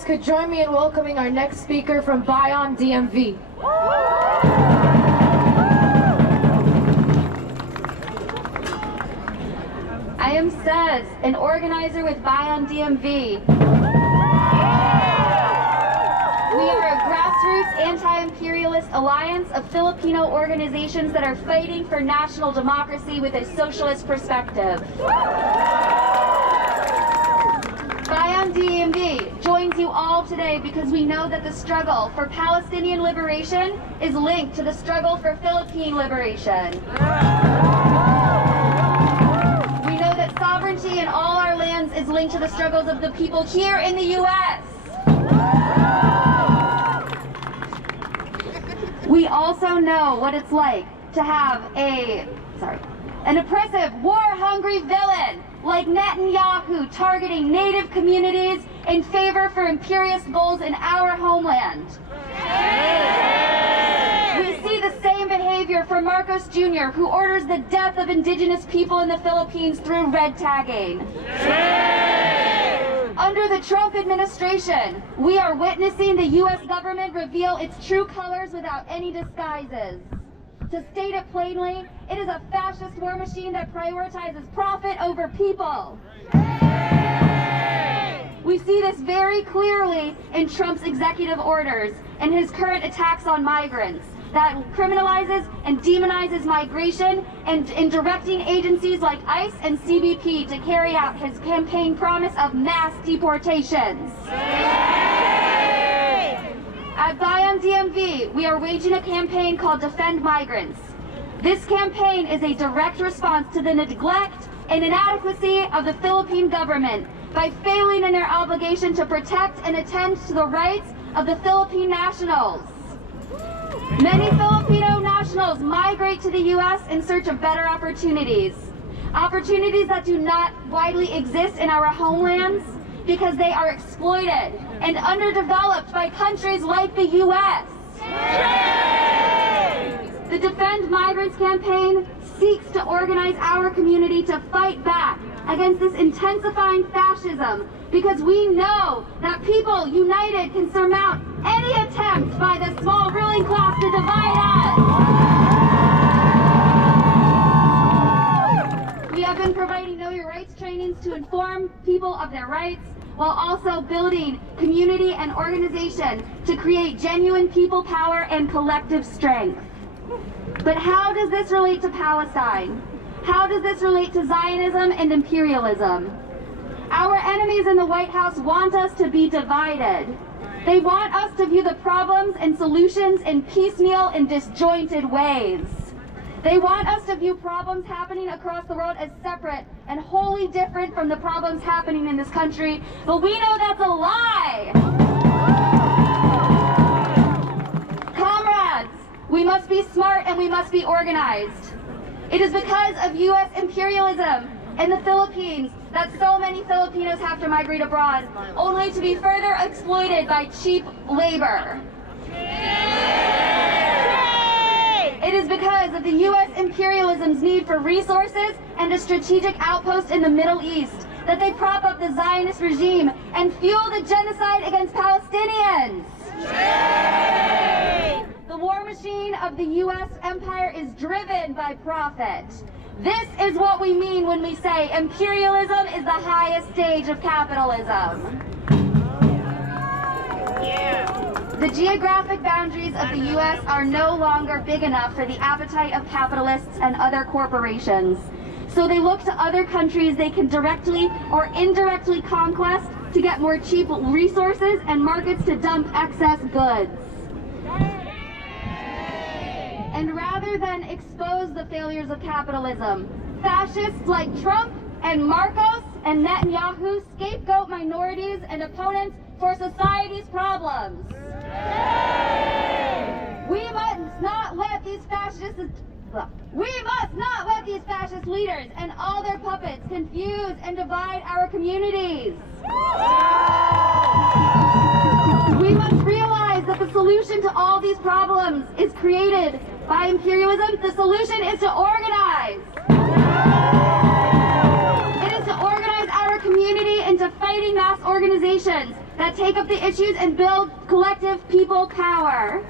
guys could join me in welcoming our next speaker from Bayon DMV. I am Sez, an organizer with Bayon DMV. We are a grassroots anti-imperialist alliance of Filipino organizations that are fighting for national democracy with a socialist perspective. Bayon DMV joins you all today because we know that the struggle for Palestinian liberation is linked to the struggle for Philippine liberation. We know that sovereignty in all our lands is linked to the struggles of the people here in the U.S. We also know what it's like to have an oppressive, war-hungry villain like Netanyahu targeting native communities in favor for imperialist goals in our homeland. We see the same behavior for Marcos Jr., who orders the death of indigenous people in the Philippines through red tagging. Under the Trump administration, we are witnessing the U.S. government reveal its true colors without any disguises. To state it plainly, it is a fascist war machine that prioritizes profit over people. We see this very clearly in Trump's executive orders and his current attacks on migrants that criminalizes and demonizes migration and in directing agencies like ICE and CBP to carry out his campaign promise of mass deportations. At Bayon DMV, we are waging a campaign called Defend Migrants. This campaign is a direct response to the neglect and inadequacy of the Philippine government by failing in their obligation to protect and attend to the rights of the Philippine nationals. Many Filipino nationals migrate to the U.S. in search of better opportunities. Opportunities that do not widely exist in our homelands because they are exploited and underdeveloped by countries like the U.S. The Defend Migrants campaign seeks to organize our community to fight back against this intensifying fascism because we know that people united can surmount any attempt by the small ruling class to divide us. We have been providing Know Your Rights trainings to inform people of their rights while also building community and organization to create genuine people power and collective strength. But how does this relate to Palestine? How does this relate to Zionism and imperialism? Our enemies in the White House want us to be divided. They want us to view the problems and solutions in piecemeal and disjointed ways. They want us to view problems happening across the world as separate and wholly different from the problems happening in this country, but we know that's a lie. Comrades, we must be smart and we must be organized. It is because of U.S. imperialism in the Philippines that so many Filipinos have to migrate abroad, only to be further exploited by cheap labor. It is because of the U.S. imperialism's need for resources and a strategic outpost in the Middle East that they prop up the Zionist regime and fuel the genocide against Palestinians. The war machine of the U.S. empire is driven by profit. This is what we mean when we say imperialism is the highest stage of capitalism. The geographic boundaries of the U.S. are no longer big enough for the appetite of capitalists and other corporations. So they look to other countries they can directly or indirectly conquest to get more cheap resources and markets to dump excess goods. And rather than expose the failures of capitalism, fascists like Trump and Marcos and Netanyahu scapegoat minorities and opponents for society's problems. We must not let these fascist leaders and all their puppets confuse and divide our communities. We must realize that the solution to all these problems is created by imperialism. The solution is to organize. It is to organize our community into fighting mass organizations that take up the issues and build collective people power.